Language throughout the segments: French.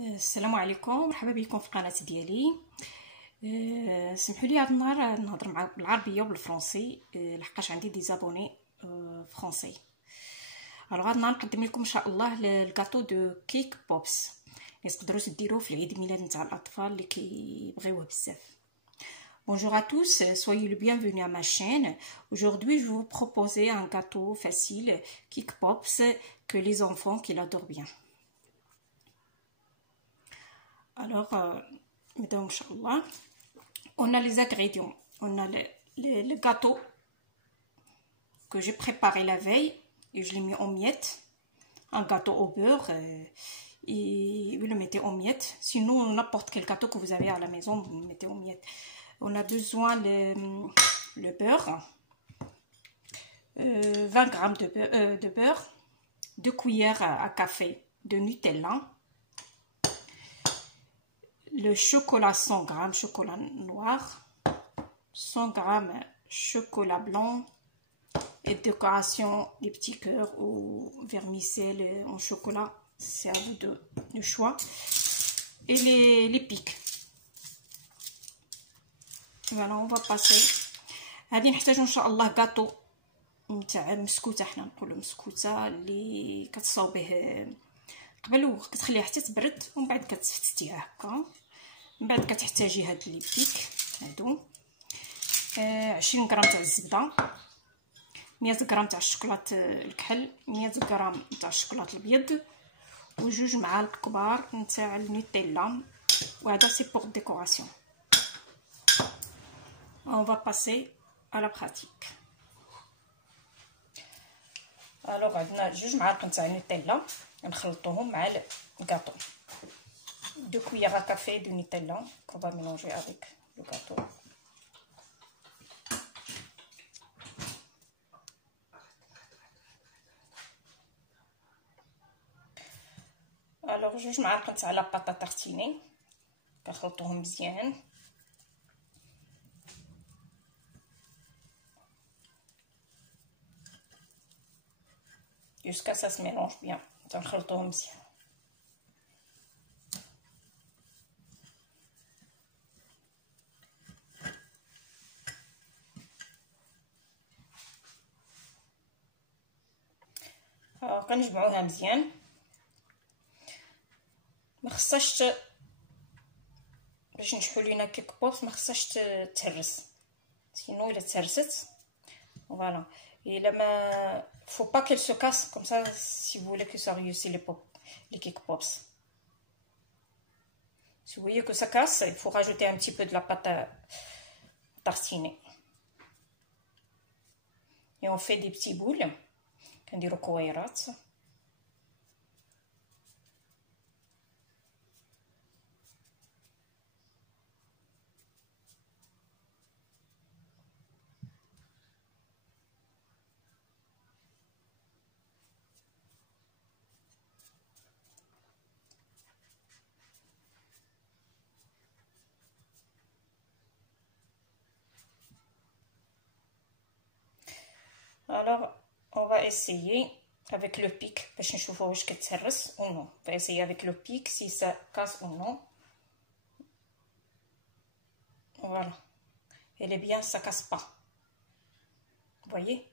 السلام عليكم، مرحبا بكم في القناه ديالي. سمحوا لي هذا النهار نهضر معكم بالعربيه وبالفرنسي لحقاش عندي دي زابوني فرونسي. الوغ هذا النهار نقدم لكم ان شاء الله الكاطو دو كيك بوبس اللي تقدروا ديروه في العيد ميلاد نتاع الاطفال اللي كيبغيوه بزاف. Bonjour à tous, soyez le bienvenu à ma chaîne. Aujourd'hui, je vais vous proposer un gâteau facile, Kick Pops, que les enfants qui l'adorent bien. Alors, mesdames, Inch'Allah, on a les ingrédients. On a le gâteau que j'ai préparé la veille et je l'ai mis en miettes. Un gâteau au beurre et vous le mettez en miettes. Sinon, n'importe quel gâteau que vous avez à la maison, vous le mettez en miettes. On a besoin le beurre, 20 grammes de beurre, 2 cuillères à café de Nutella, le chocolat 100 grammes, chocolat noir, 100 grammes chocolat blanc et décoration des petits cœurs ou vermicelle en chocolat, c'est à vous de choix, et les pics. Voilà, on va passer. غادي نحتاجو ان شاء الله غاطو نتاع مسكوته، حنا نقولوا مسكوته اللي كتصاوب به قبل وكتخليه حتى تبرد ومن بعد كتفتتيه هكا. من بعد كتحتاجي هاد لي بيك هادو 20 غرام تاع الزبده، 100 غرام تاع الشوكولات الكحل، 100 غرام تاع الشوكولات الابيض، وجوج معالق كبار نتاع النوتيلا، وهذا سي بور ديكوراسيون. On va passer à la pratique. Alors عندنا جوج معالق نتاع النوتيلا نخلطوهم مع الكاطو. 2 cuillères à café de Nutella qu'on va mélanger avec le gâteau. Alors جوج معالق نتاع لا باطا تارتيني كنخلطوهم مزيان. Jusqu'à ça se mélange bien. تنخلطوهم مزيان. كنجمعوها مزيان. ما خصهاش باش نشحو لينا كيك بوبس ما خصهاش تهرس، سينو الا تهرست فوالا الا ما faut pas qu'elle se casse comme ça si vous voulez que ça réussisse les cake pops. Si vous voyez que ça casse, il faut rajouter un petit peu de la pâte à tartiner. Et on fait des petits boules كنديرو كويرات. Alors, on va essayer avec le pic باش نشوفوا واش كتهرس ou non. On va essayer avec le pic si ça casse ou non. Voilà. Elle est bien, ça casse pas. Vous voyez?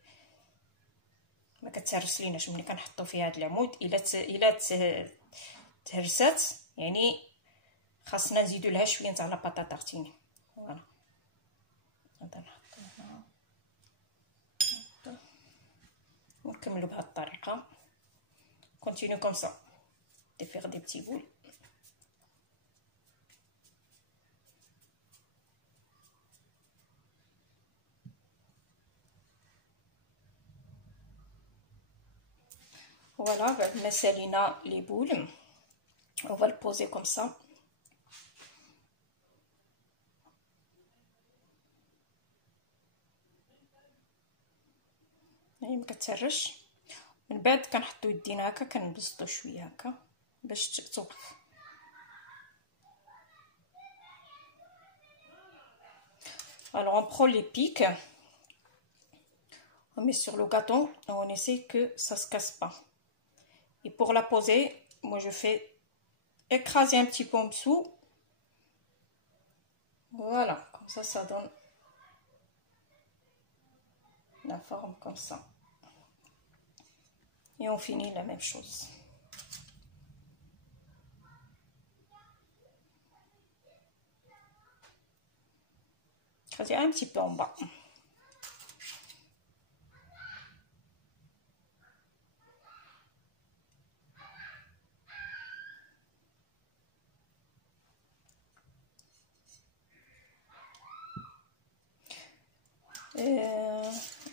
ما كتهرس ليناش ملي كنحطو فيها هاد العمود. الا تهرسات يعني خاصنا نزيدو لها شويه تاع لاباطا تارتيني. فوالا. هذا نحطو هنا. ونكملوا بهذه الطريقه. continue comme ça de faire des petits boules. Voilà, بعد ما سالينا les boules on va le poser comme ça. ما كتهرش. من بعد كنحطو يدينا هكا كنبسطو شويه هكا باش توقف. Alors on prend les pics, on met sur le gâteau et on essaie que ça se casse pas. Et pour la poser, moi je fais écraser un petit peu en dessous. Voilà, comme ça donne la forme comme ça. Et on finit la même chose. Écraser un petit peu en bas.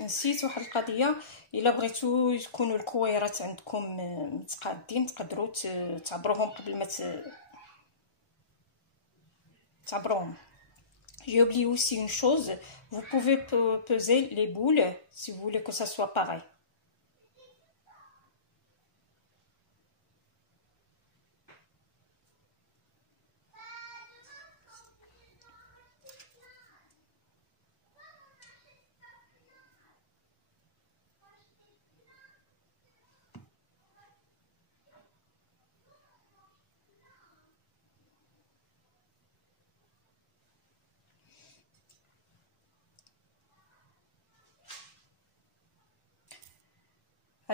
نسيت واحد القضيه، الا بغيتو يكونوا الكويرات عندكم متقادين تقدروا تعبروهم قبل ما تعبروهم. J'ai oublié aussi une chose, vous pouvez peser les boules si vous voulez que ça soit pareil.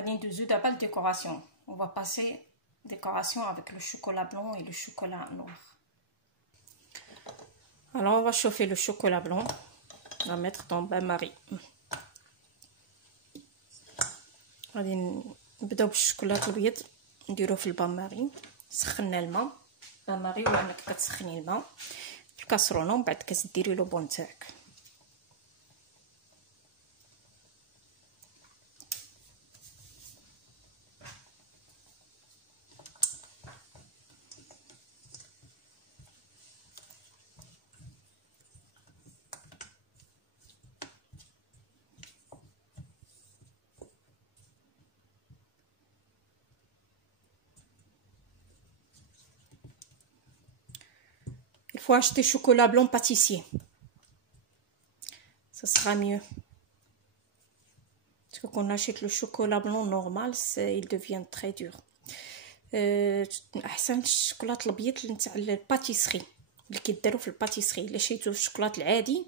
ندوزو دابا الديكوراسيون. On va passer décoration avec le chocolat blanc et le chocolat noir. Alors on va chauffer le chocolat blanc. On va mettre dans le bain-marie. غادي نبداو بالشوكولات الابيض نديروه في البان-ماري. سخنا الماء بان-ماري ولا انك كتسخني الماء في الكاسرونه ومن بعد كتديري لو بون تاعك. Il faut acheter chocolat blanc pâtissier. Ça sera mieux. Parce que quand on achète le chocolat blanc normal, il devient très dur. احسن الشوكولات الابيض نتاع الباتيسري اللي كيداروا في الباتيسري. الا شريتو الشوكولات العادي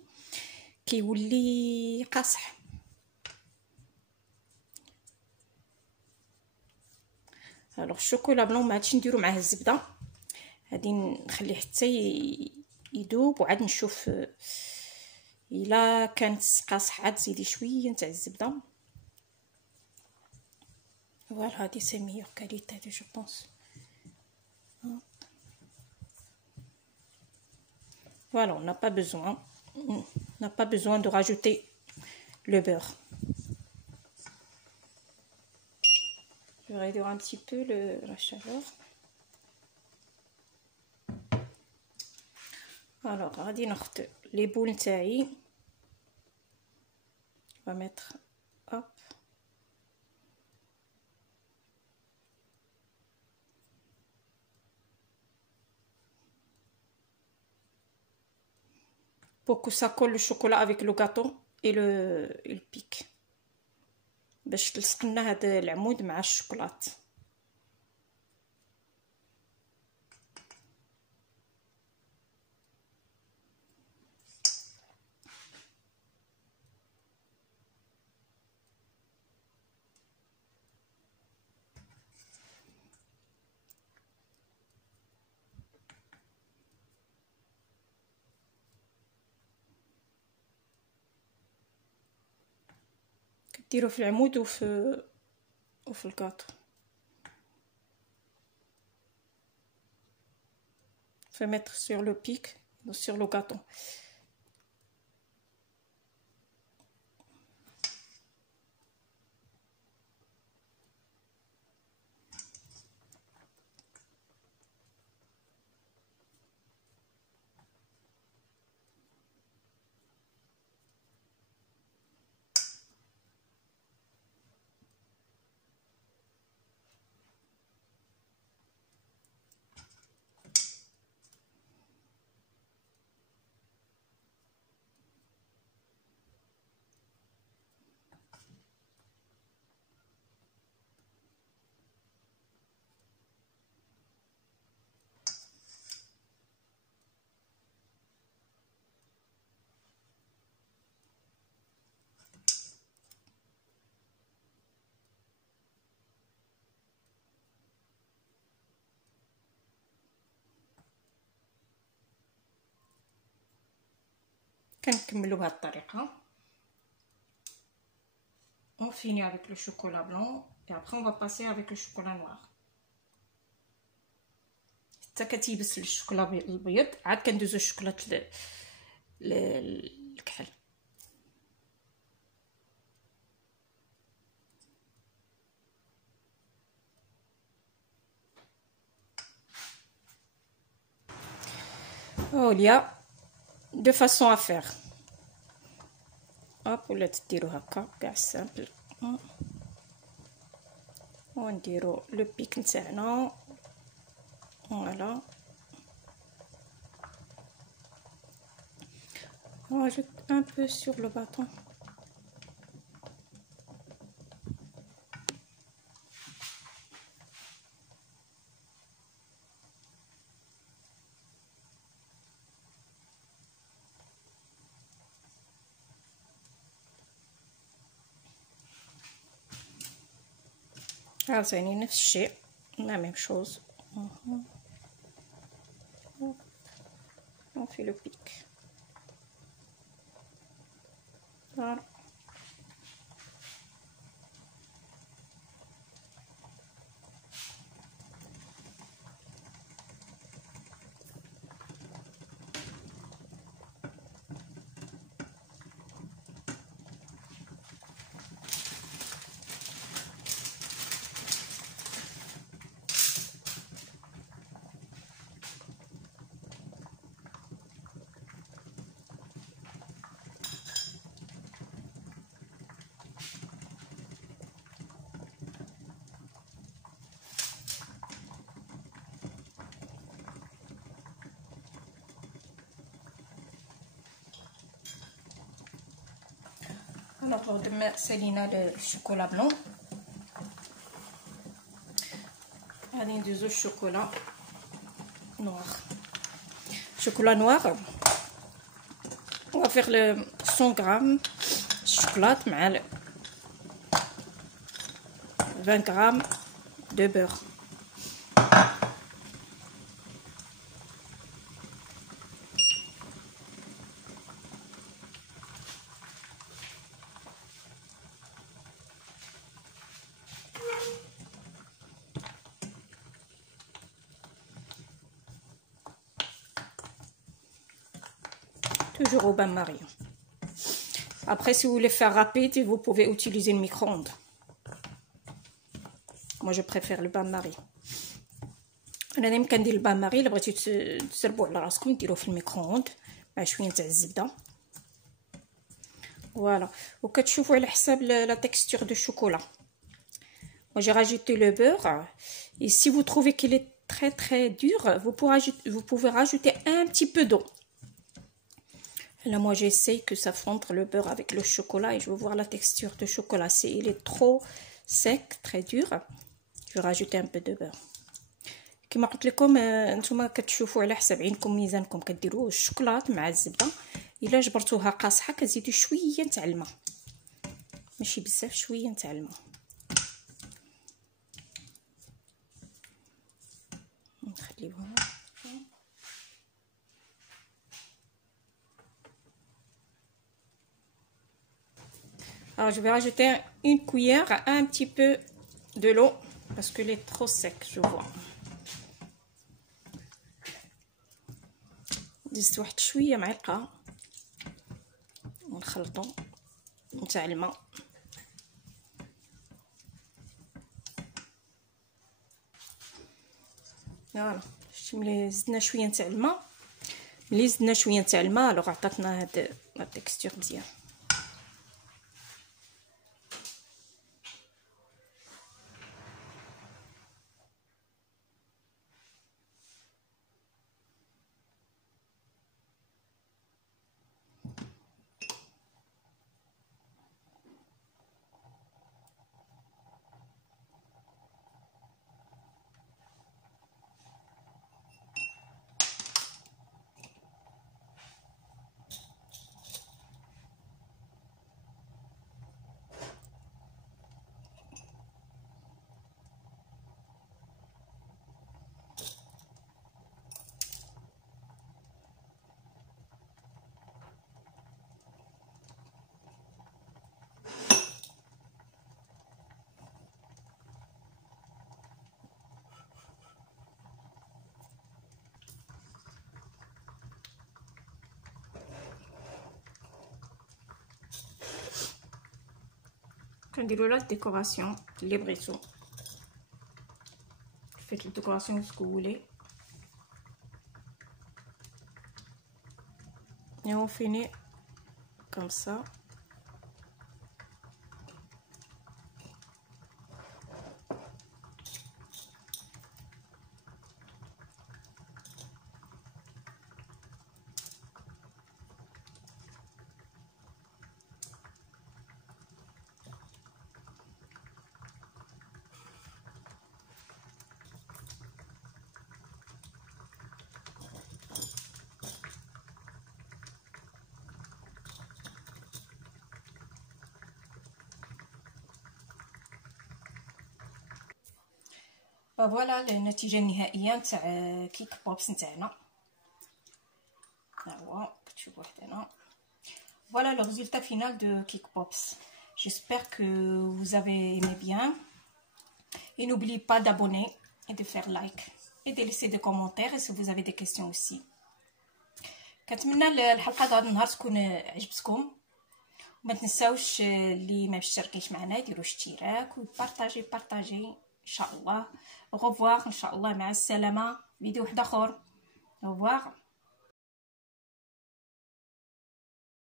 كيولي قاصح. الوغ الشوكولا بلون ما عادش نديرو معاه الزبده، غادي نخليه حتى يذوب وعاد نشوف الا كانت قاصح عاد زيدي شويه نتاع الزبده. Voilà, c'est meilleure qualité, je pense. Voilà, on n'a pas besoin de rajouter le beurre. Je vais réduire un petit peu la chaleur. Alors, غادي ناخذ les boules نتاعي. On va mettre hop. Pour que ça colle le chocolat avec le gâteau et le pic. باش تلصق لنا هذا العمود مع الشوكولات. ديرو في العمود وفي الكاطو. Faut mettre sur le pic ou sur le gâteau. كنكملوا بهذه الطريقه. On finit avec le chocolat blanc et après on va passer avec le chocolat noir. حتى كتيبس الشوكولا البيض عاد كندوزو الشوكولا الكحل. il y a deux façons à faire. hop ولا تديرو هكا كاع سامبل ونديرو لو بيك نتاعنا. Voilà. On rajoute un peu sur le bâton. عاوتاني نفس الشيء la même chose. On fait le pic. Voilà. Alors, demain, سالينا الشوكولا بلون. غادي ندوزو الشوكولا نوار. Chocolat noir. On va faire le 100 grammes chocolat مع 20 grammes de beurre. Toujours au bain-marie. Après, si vous voulez faire rapide, vous pouvez utiliser le micro-ondes. Moi, je préfère le bain-marie. انا دائما كندير البان-ماري. الا بغيتو تسربوا على راسكم ديروه في الميكرووند مع شويه تاع الزبده. فوالا. وكتشوفوا على حساب لا تكستور دو شوكولا. Moi, j'ai rajouté le beurre. Et si vous trouvez qu'il est très dur, vous pouvez rajouter un petit peu d'eau. Là, moi, j'essaye que ça fondre le beurre avec le chocolat et je veux voir la texture de chocolat. Si il est trop sec, très dur, je vais rajouter un peu de beurre. كما قلت لكم نتوما كتشوفوا على حسب عينكم ميزانكم كديروا الشوكولات مع الزبده. الا جبرتوها قاصحه كتزيدوا شويه تاع الماء، ماشي بزاف، شويه تاع الماء. نخليوها. Alors je vais rajouter une cuillère, un petit peu de l'eau parce qu'elle est trop sec, je vois. زدت واحد شويه معلقه ونخلطو نتاع الماء. فوالا شتي ملي زدنا شويه نتاع الماء، ملي زدنا شويه نتاع الماء الوغ عطاتنا هاد لا تكستور مزيان. نروحو نديرو لا ديكوراسيون اللي بغيتو. فيت الديكوراسيون سكولي et on finit comme ça. فوالا النتيجه النهائيه نتاع كيك بوبس نتاعنا. ها هو كتشوفوا حدانا. Voilà le résultat final de Kick Pops. J'espère que vous avez aimé bien. Et n'oubliez pas d'abonner et de faire like. Et de laisser des commentaires et si vous avez des questions aussi. كنتمنى الحلقه هذا النهار تكون عجبتكم. وما تنساوش اللي ما مشتركيش معنا يديروا اشتراك وبارطاجي ان شاء الله. au revoir ان شاء الله. مع السلامه. فيديو واحد اخر. au revoir.